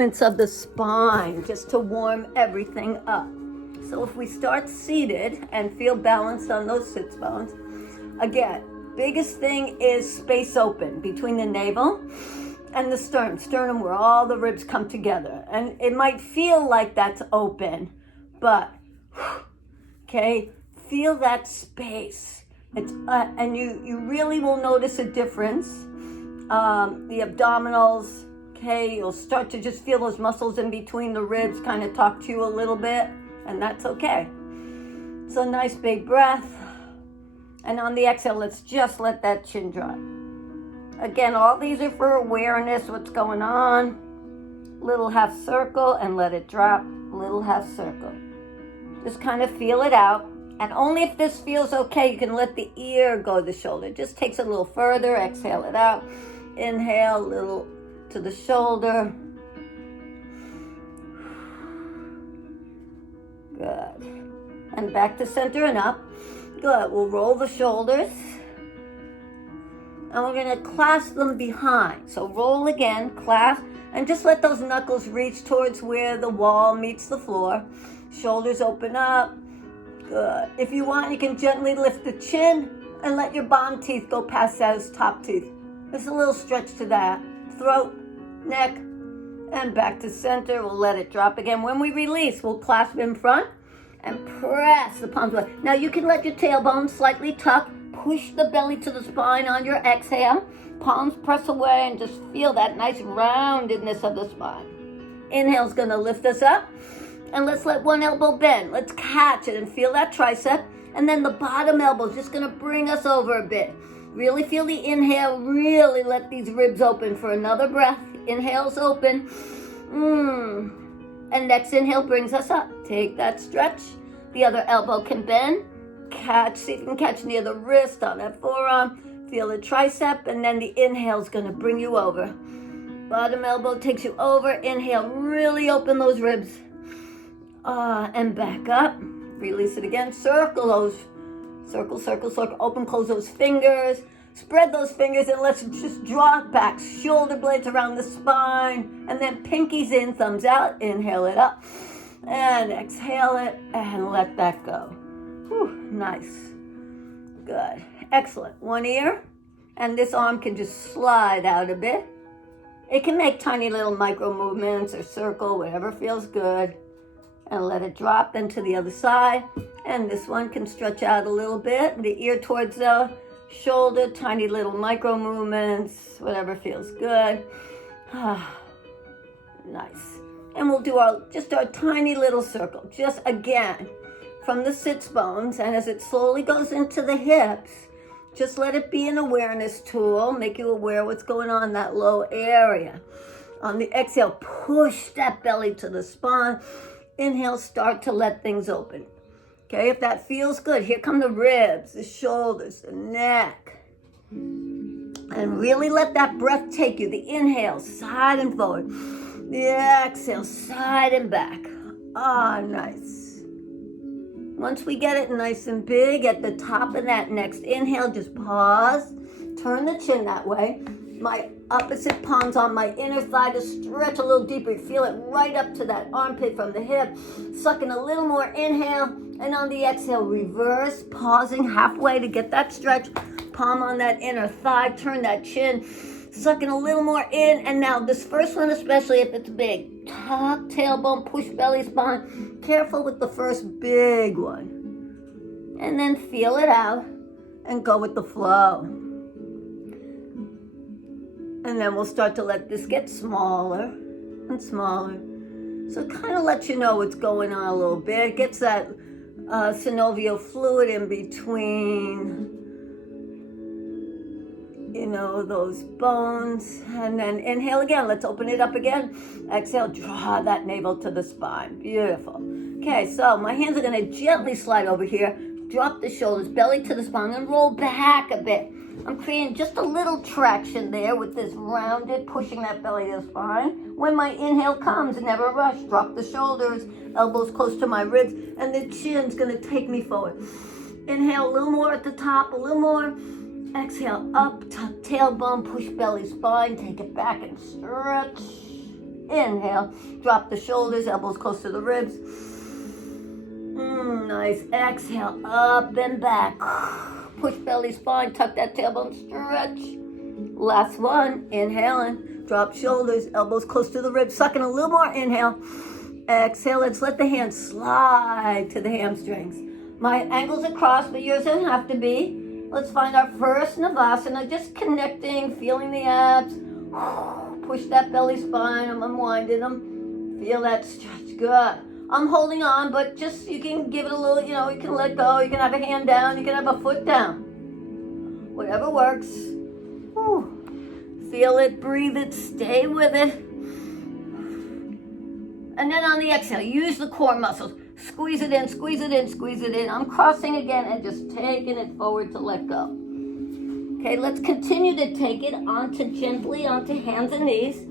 of the spine just to warm everything up. So if we start seated and feel balanced on those sits bones, again, biggest thing is space open between the navel and the sternum where all the ribs come together. And it might feel like that's open, but okay, feel that space. It's and you really will notice a difference. The abdominals, okay, you'll start to just feel those muscles in between the ribs kind of talk to you a little bit, and that's okay. So nice big breath. And on the exhale, let's just let that chin drop. Again, all these are for awareness, what's going on. Little half circle and let it drop. Little half circle. Just kind of feel it out. And only if this feels okay, you can let the ear go the shoulder. It just takes it a little further. Exhale it out. Inhale, a little to the shoulder. Good. And back to center and up. Good. We'll roll the shoulders. And we're going to clasp them behind. So roll again, clasp, and just let those knuckles reach towards where the wall meets the floor. Shoulders open up. Good. If you want, you can gently lift the chin and let your bottom teeth go past those top teeth. There's a little stretch to that. Throat, neck, and back to center. We'll let it drop again. When we release, we'll clasp in front and press the palms away. Now you can let your tailbone slightly tuck. Push the belly to the spine on your exhale. Palms press away and just feel that nice roundedness of the spine. Inhale's going to lift us up. And let's let one elbow bend. Let's catch it and feel that tricep. And then the bottom elbow is just going to bring us over a bit. Really feel the inhale. Really let these ribs open for another breath. Inhale's open. And next inhale brings us up. Take that stretch. The other elbow can bend. Catch, see if you can catch near the wrist on that forearm. Feel the tricep, and then the inhale is going to bring you over. Bottom elbow takes you over. Inhale, really open those ribs. And back up. Release it again. Circle those. Circle, circle, circle. Open, close those fingers. Spread those fingers, and let's just draw it back. Shoulder blades around the spine. And then pinkies in, thumbs out. Inhale it up. And exhale it, and let that go. Whew, nice. Good. Excellent. One ear, and this arm can just slide out a bit. It can make tiny little micro movements or circle, whatever feels good. And let it drop then to the other side. And this one can stretch out a little bit. The ear towards the shoulder, tiny little micro movements, whatever feels good. Nice. And we'll do our tiny little circle. Just again, from the sits bones, and as it slowly goes into the hips, just let it be an awareness tool. Make you aware what's going on in that low area. On the exhale, push that belly to the spine. Inhale, start to let things open. Okay, if that feels good, here come the ribs, the shoulders, the neck. And really let that breath take you. The inhale, side and forward. The exhale, side and back. Nice. Once we get it nice and big at the top of that next inhale, just pause. Turn the chin that way. My opposite palms on my inner thigh to stretch a little deeper. Feel it right up to that armpit from the hip. Suck in a little more inhale. And on the exhale, reverse, pausing halfway to get that stretch. Palm on that inner thigh. Turn that chin. Suck in a little more in. And now this first one, especially if it's big. Tuck, tailbone, push belly, spine. Careful with the first big one. And then feel it out and go with the flow. And then we'll start to let this get smaller and smaller. So it kind of lets you know what's going on a little bit. It gets that synovial fluid in between, those bones. And then inhale again. Let's open it up again. Exhale, draw that navel to the spine. Beautiful. Okay, so my hands are going to gently slide over here. Drop the shoulders, belly to the spine, and roll back a bit. I'm creating just a little traction there with this rounded, pushing that belly to the spine. When my inhale comes, never rush. Drop the shoulders, elbows close to my ribs, and the chin's going to take me forward. Inhale, a little more at the top, a little more. Exhale, up, tuck tailbone, push belly, spine. Take it back and stretch. Inhale, drop the shoulders, elbows close to the ribs. Nice. Exhale, up and back. Push belly, spine, tuck that tailbone, stretch. Last one, inhaling, drop shoulders, elbows close to the ribs, sucking a little more, inhale. Exhale, let's let the hands slide to the hamstrings. My ankles are crossed, but yours don't have to be. Let's find our first Navasana, just connecting, feeling the abs. Push that belly, spine, I'm unwinding them. Feel that stretch, good. I'm holding on, but just, you can give it a little, you can let go, you can have a hand down, you can have a foot down. Whatever works. Whew. Feel it, breathe it, stay with it. And then on the exhale, use the core muscles. Squeeze it in, squeeze it in, squeeze it in. I'm crossing again and just taking it forward to let go. Okay, let's continue to take it gently onto hands and knees.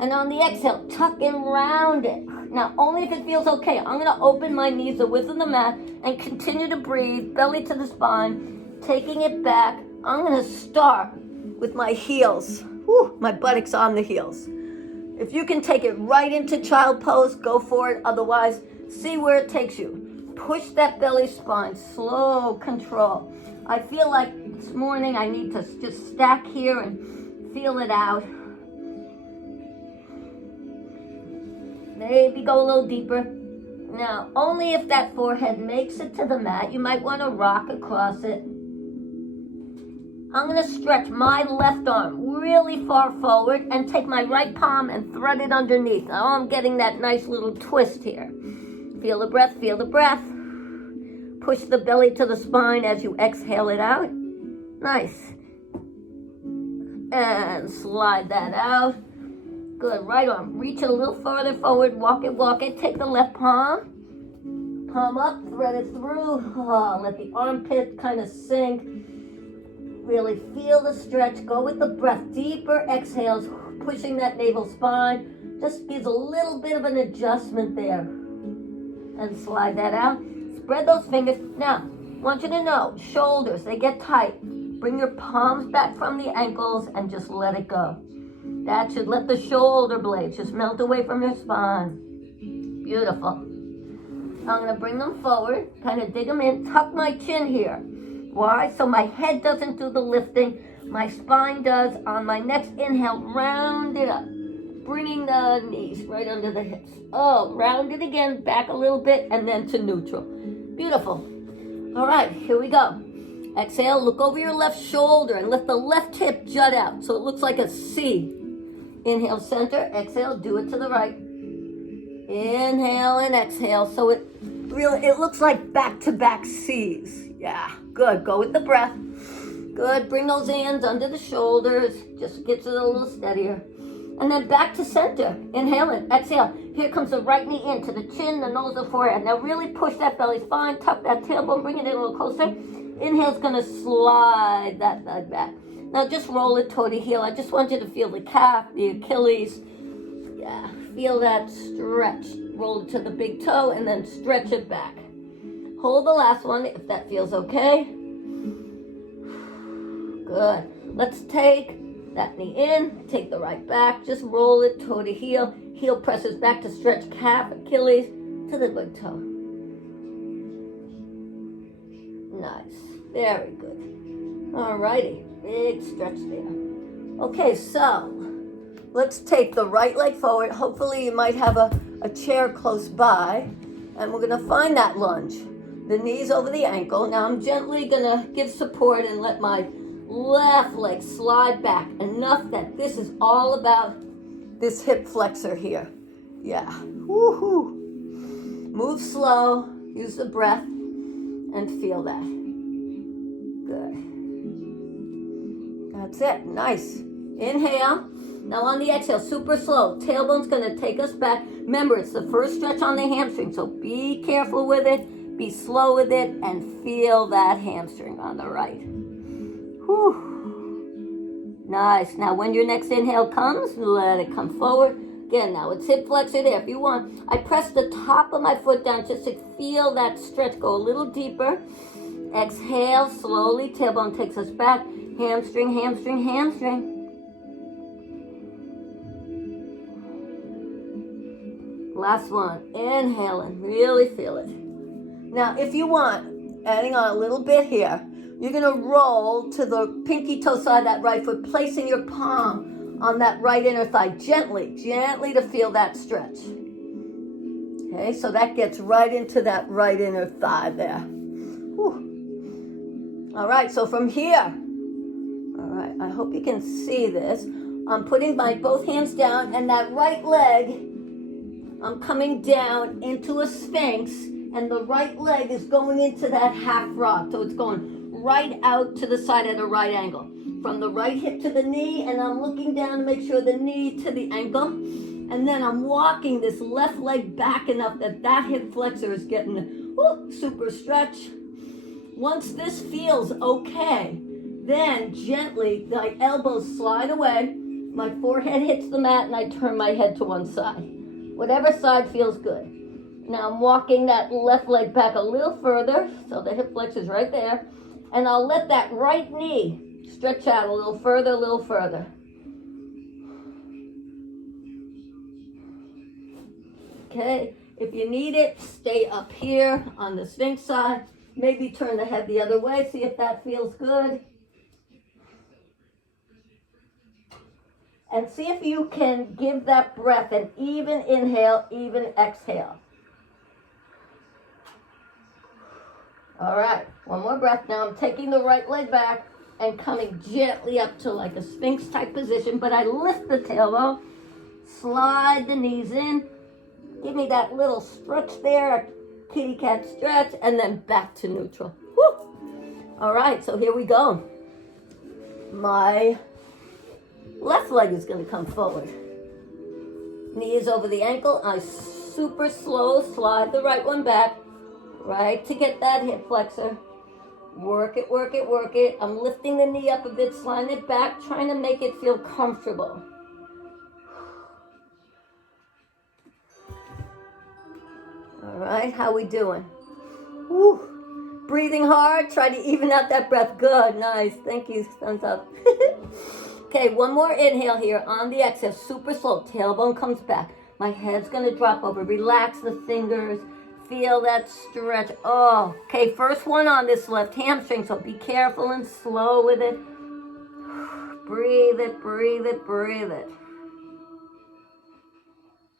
And on the exhale, tuck and round it. Now, only if it feels okay. I'm going to open my knees the width of the mat and continue to breathe, belly to the spine, taking it back. I'm going to start with my heels. My buttocks on the heels. If you can take it right into child pose, go for it. Otherwise, see where it takes you. Push that belly, spine, slow control. I feel like this morning I need to just stack here and feel it out. Maybe go a little deeper. Now, only if that forehead makes it to the mat, you might want to rock across it. I'm going to stretch my left arm really far forward and take my right palm and thread it underneath. Now I'm getting that nice little twist here. Feel the breath, feel the breath. Push the belly to the spine as you exhale it out. Nice. And slide that out. Good, right arm, reach it a little farther forward, walk it, take the left palm up, thread it through, let the armpit kind of sink, really feel the stretch, go with the breath, deeper exhales, pushing that navel spine, just gives a little bit of an adjustment there, and slide that out, spread those fingers. Now, I want you to know, shoulders, they get tight, bring your palms back from the ankles and just let it go. That should let the shoulder blades just melt away from your spine. Beautiful. I'm going to bring them forward, kind of dig them in, tuck my chin here. Why? So my head doesn't do the lifting, my spine does. On my next inhale, round it up, bringing the knees right under the hips. Oh, round it again, back a little bit, and then to neutral. Beautiful. All right, here we go. Exhale, look over your left shoulder and let the left hip jut out so it looks like a C. Inhale, center, exhale, do it to the right. Inhale and exhale, so it looks like back-to-back C's. Yeah, good, go with the breath. Good, bring those hands under the shoulders, just gets it a little steadier. And then back to center, inhale and exhale. Here comes the right knee into the chin, the nose, the forehead. Now really push that belly spine, tuck that tailbone, bring it in a little closer. Inhale's gonna slide that thigh back. Now just roll it toward the heel. I just want you to feel the calf, the Achilles. Yeah, feel that stretch. Roll it to the big toe and then stretch it back. Hold the last one if that feels okay. Good. Let's take that knee in, take the right back, just roll it toward the heel. Heel presses back to stretch calf, Achilles to the big toe. Nice. Very good. Alrighty. Big stretch there. Okay, so let's take the right leg forward. Hopefully you might have a chair close by. And we're going to find that lunge. The knees over the ankle. Now I'm gently going to give support and let my left leg slide back. Enough that this is all about this hip flexor here. Yeah. Woohoo. Move slow. Use the breath. And feel that. Good. That's it. Nice. Inhale. Now on the exhale, super slow. Tailbone's going to take us back. Remember, it's the first stretch on the hamstring, so be careful with it. Be slow with it and feel that hamstring on the right. Whew. Nice. Now when your next inhale comes, let it come forward. Again, now it's hip flexor there if you want. I press the top of my foot down just to feel that stretch go a little deeper. Exhale slowly. Tailbone takes us back. Hamstring, hamstring, hamstring. Last one. Inhaling. Really feel it. Now, if you want, adding on a little bit here, you're going to roll to the pinky toe side of that right foot, placing your palm on that right inner thigh. Gently, gently to feel that stretch. Okay, so that gets right into that right inner thigh there. Whew. All right, so from here, all right, I hope you can see this. I'm putting my both hands down, and that right leg, I'm coming down into a Sphinx, and the right leg is going into that half frog. So it's going right out to the side at a right angle. From the right hip to the knee, and I'm looking down to make sure the knee to the ankle. And then I'm walking this left leg back enough that that hip flexor is getting super stretch. Once this feels okay, then gently my elbows slide away, my forehead hits the mat, and I turn my head to one side. Whatever side feels good. Now I'm walking that left leg back a little further, so the hip flexor is right there, and I'll let that right knee stretch out a little further, a little further. Okay, if you need it, stay up here on the Sphinx side. Maybe turn the head the other way, see if that feels good. And see if you can give that breath an even inhale, even exhale. All right, one more breath. Now I'm taking the right leg back and coming gently up to like a Sphinx type position, but I lift the tailbone, slide the knees in, give me that little stretch there, a kitty cat stretch, and then back to neutral. Woo! All right, so here we go. My left leg is going to come forward. Knee is over the ankle. I super slow slide the right one back, right to get that hip flexor. Work it, work it, work it. I'm lifting the knee up a bit, sliding it back, trying to make it feel comfortable. All right, how we doing? Woo. Breathing hard, try to even out that breath. Good, nice, thank you, thumbs up. Okay, one more inhale here on the exhale, super slow, tailbone comes back. My head's gonna drop over, relax the fingers, feel that stretch. Oh, okay, first one on this left hamstring, so be careful and slow with it. Breathe it, breathe it, breathe it.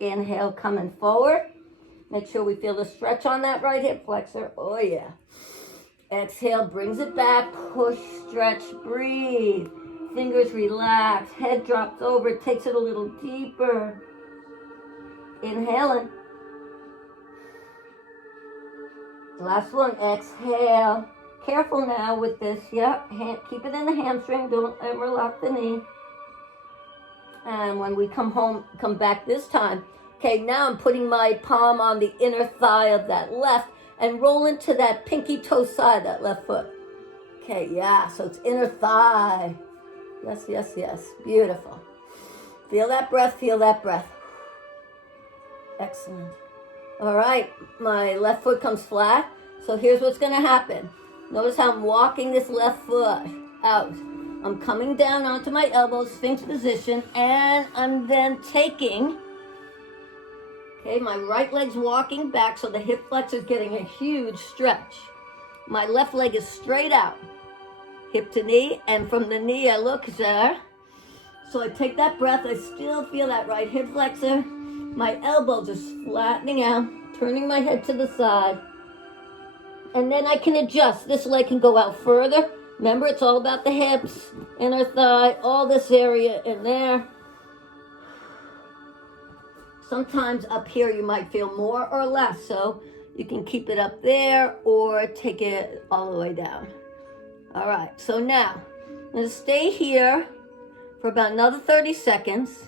Inhale, coming forward. Make sure we feel the stretch on that right hip flexor. Oh yeah. Exhale, brings it back, push, stretch, breathe. Fingers relax, head drops over, takes it a little deeper. Inhaling. Last one, exhale. Careful now with this, yep. Keep it in the hamstring, don't ever lock the knee. And when we come back this time, okay, now I'm putting my palm on the inner thigh of that left and roll into that pinky toe side, that left foot. Okay, yeah, so it's inner thigh. Yes, yes, yes, beautiful. Feel that breath, feel that breath. Excellent. All right, my left foot comes flat. So here's what's gonna happen. Notice how I'm walking this left foot out. I'm coming down onto my elbows, Sphinx position, and I'm then taking, okay, my right leg's walking back, so the hip flexor is getting a huge stretch. My left leg is straight out, hip to knee, and from the knee I look there. So I take that breath, I still feel that right hip flexor. My elbows are flattening out, turning my head to the side. And then I can adjust. This leg can go out further. Remember, it's all about the hips, inner thigh, all this area in there. Sometimes up here you might feel more or less, so you can keep it up there or take it all the way down. All right, so now I'm going to stay here for about another 30 seconds.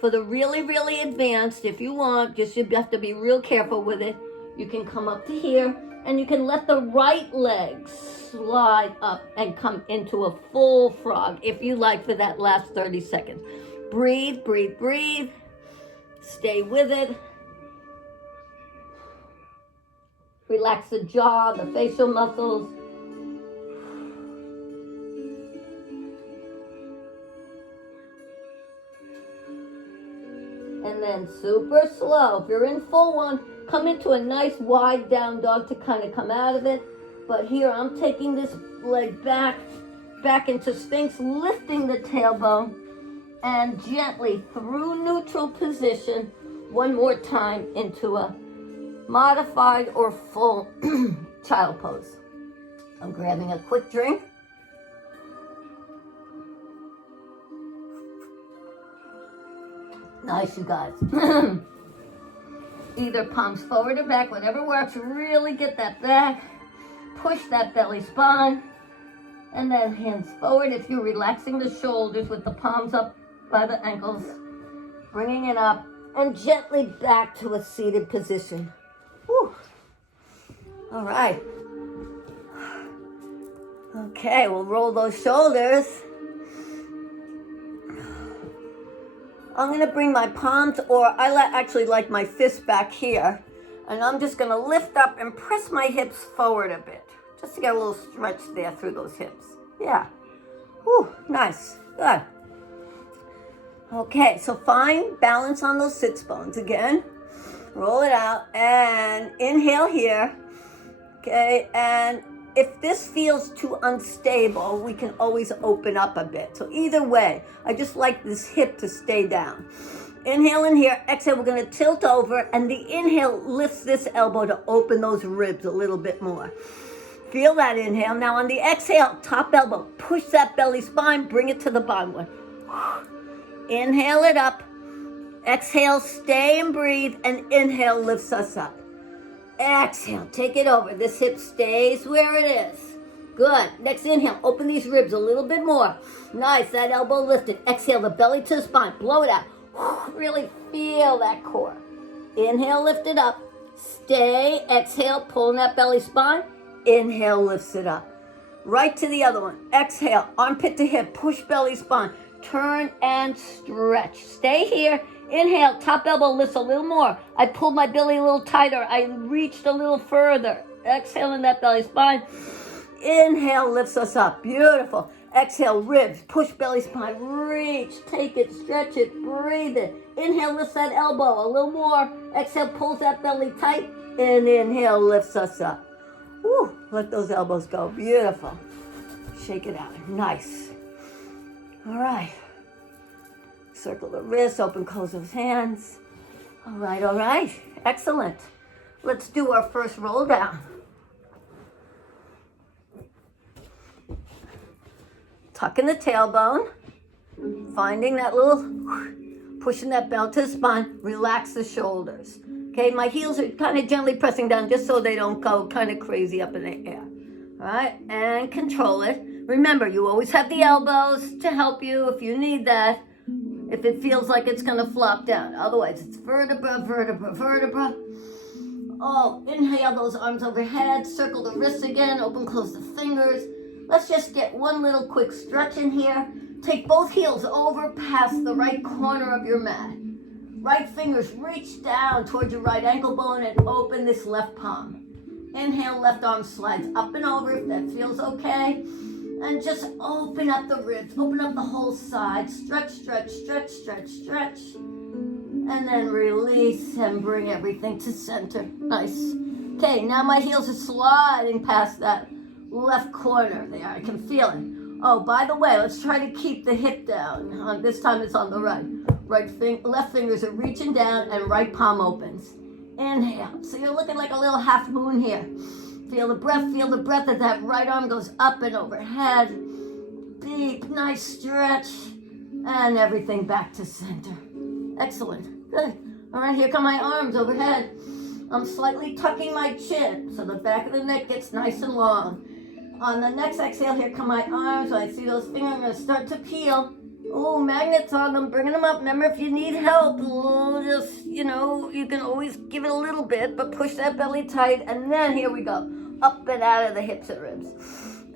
For the really, really advanced, if you want, just you have to be real careful with it. You can come up to here and you can let the right leg slide up and come into a full frog if you like for that last 30 seconds. Breathe, breathe, breathe. Stay with it. Relax the jaw, the facial muscles. And And then super slow. If you're in full one, come into a nice wide down dog to kind of come out of it. But here, I'm taking this leg back into Sphinx, lifting the tailbone, and gently through neutral position, one more time into a modified or full child pose. I'm grabbing a quick drink. Nice, you guys. Either palms forward or back, whatever works. Really get that back. Push that belly spine. And then hands forward. If you're relaxing the shoulders with the palms up by the ankles, bringing it up and gently back to a seated position. Whew. All right. Okay, we'll roll those shoulders. I'm going to bring my palms, or I actually like my fists back here, and I'm just going to lift up and press my hips forward a bit, just to get a little stretch there through those hips. Yeah. Whew, nice. Good. Okay, so find balance on those sits bones again. Roll it out and inhale here. Okay, and if this feels too unstable, we can always open up a bit. So either way, I just like this hip to stay down. Inhale in here, exhale, we're gonna tilt over, and the inhale lifts this elbow to open those ribs a little bit more. Feel that inhale. Now on the exhale, top elbow, push that belly spine, bring it to the bottom one. Inhale it up, exhale, stay and breathe, and inhale lifts us up. Exhale, take it over. This hip stays where it is. Good. Next inhale, open these ribs a little bit more. Nice, that elbow lifted. Exhale, the belly to the spine. Blow it out. Really feel that core. Inhale, lift it up. Stay, exhale, pulling that belly spine. Inhale, lifts it up. Right to the other one. Exhale, armpit to hip, push belly spine. Turn and stretch. Stay here. Inhale, top elbow lifts a little more. I pulled my belly a little tighter. I reached a little further. Exhale in that belly spine. Inhale lifts us up. Beautiful. Exhale, ribs, push belly spine, reach, take it, stretch it, breathe it. Inhale, lifts that elbow a little more. Exhale, pulls that belly tight, and inhale lifts us up. Woo, let those elbows go. Beautiful. Shake it out. Nice. All right. Circle the wrists, open, close those hands. All right. Excellent. Let's do our first roll down. Tuck in the tailbone, finding that little, pushing that belt to the spine, relax the shoulders. Okay, my heels are kind of gently pressing down just so they don't go kind of crazy up in the air. All right, and control it. Remember, you always have the elbows to help you if you need that. If it feels like it's going to flop down. Otherwise, it's vertebra, vertebra, vertebra. Oh, inhale those arms overhead. Circle the wrists again. Open, close the fingers. Let's just get one little quick stretch in here. Take both heels over past the right corner of your mat. Right fingers reach down towards your right ankle bone and open this left palm. Inhale, left arm slides up and over if that feels okay. And just open up the ribs, open up the whole side. Stretch, stretch, stretch, stretch, stretch. And then release and bring everything to center. Nice. Okay, now my heels are sliding past that left corner there. I can feel it. Oh, by the way, let's try to keep the hip down. This time it's on the right. Left fingers are reaching down and right palm opens. Inhale. So you're looking like a little half moon here. Feel the breath as that right arm goes up and overhead. Deep, nice stretch. And everything back to center. Excellent. Good. All right, here come my arms overhead. I'm slightly tucking my chin so the back of the neck gets nice and long. On the next exhale, here come my arms. I see those fingers are going to start to peel. Oh, magnets on them, bringing them up. Remember, if you need help, just, you can always give it a little bit, but push that belly tight. And then here we go. Up and out of the hips and ribs.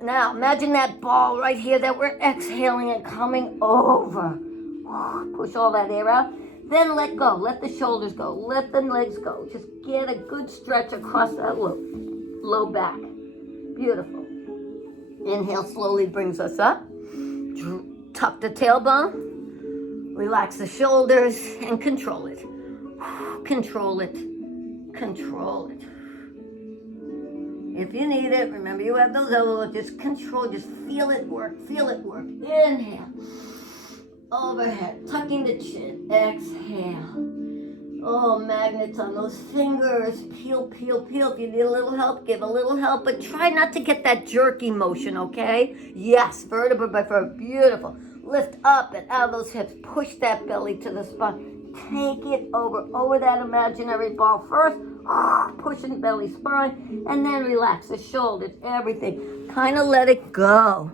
Now, imagine that ball right here that we're exhaling and coming over. Push all that air out. Then let go. Let the shoulders go. Let the legs go. Just get a good stretch across that low back. Beautiful. Inhale slowly brings us up. Tuck the tailbone. Relax the shoulders and control it. Control it. Control it. If you need it, remember you have those elbows, just control, just feel it work, feel it work. Inhale. Overhead, tucking the chin. Exhale. Oh, magnets on those fingers. Peel, peel, peel. If you need a little help, give a little help, but try not to get that jerky motion, okay? Yes, vertebra by vertebra. Beautiful. Lift up and out of those hips. Push that belly to the spine. Take it over that imaginary ball first. Pushing belly spine, and then relax the shoulders, everything. Kind of let it go.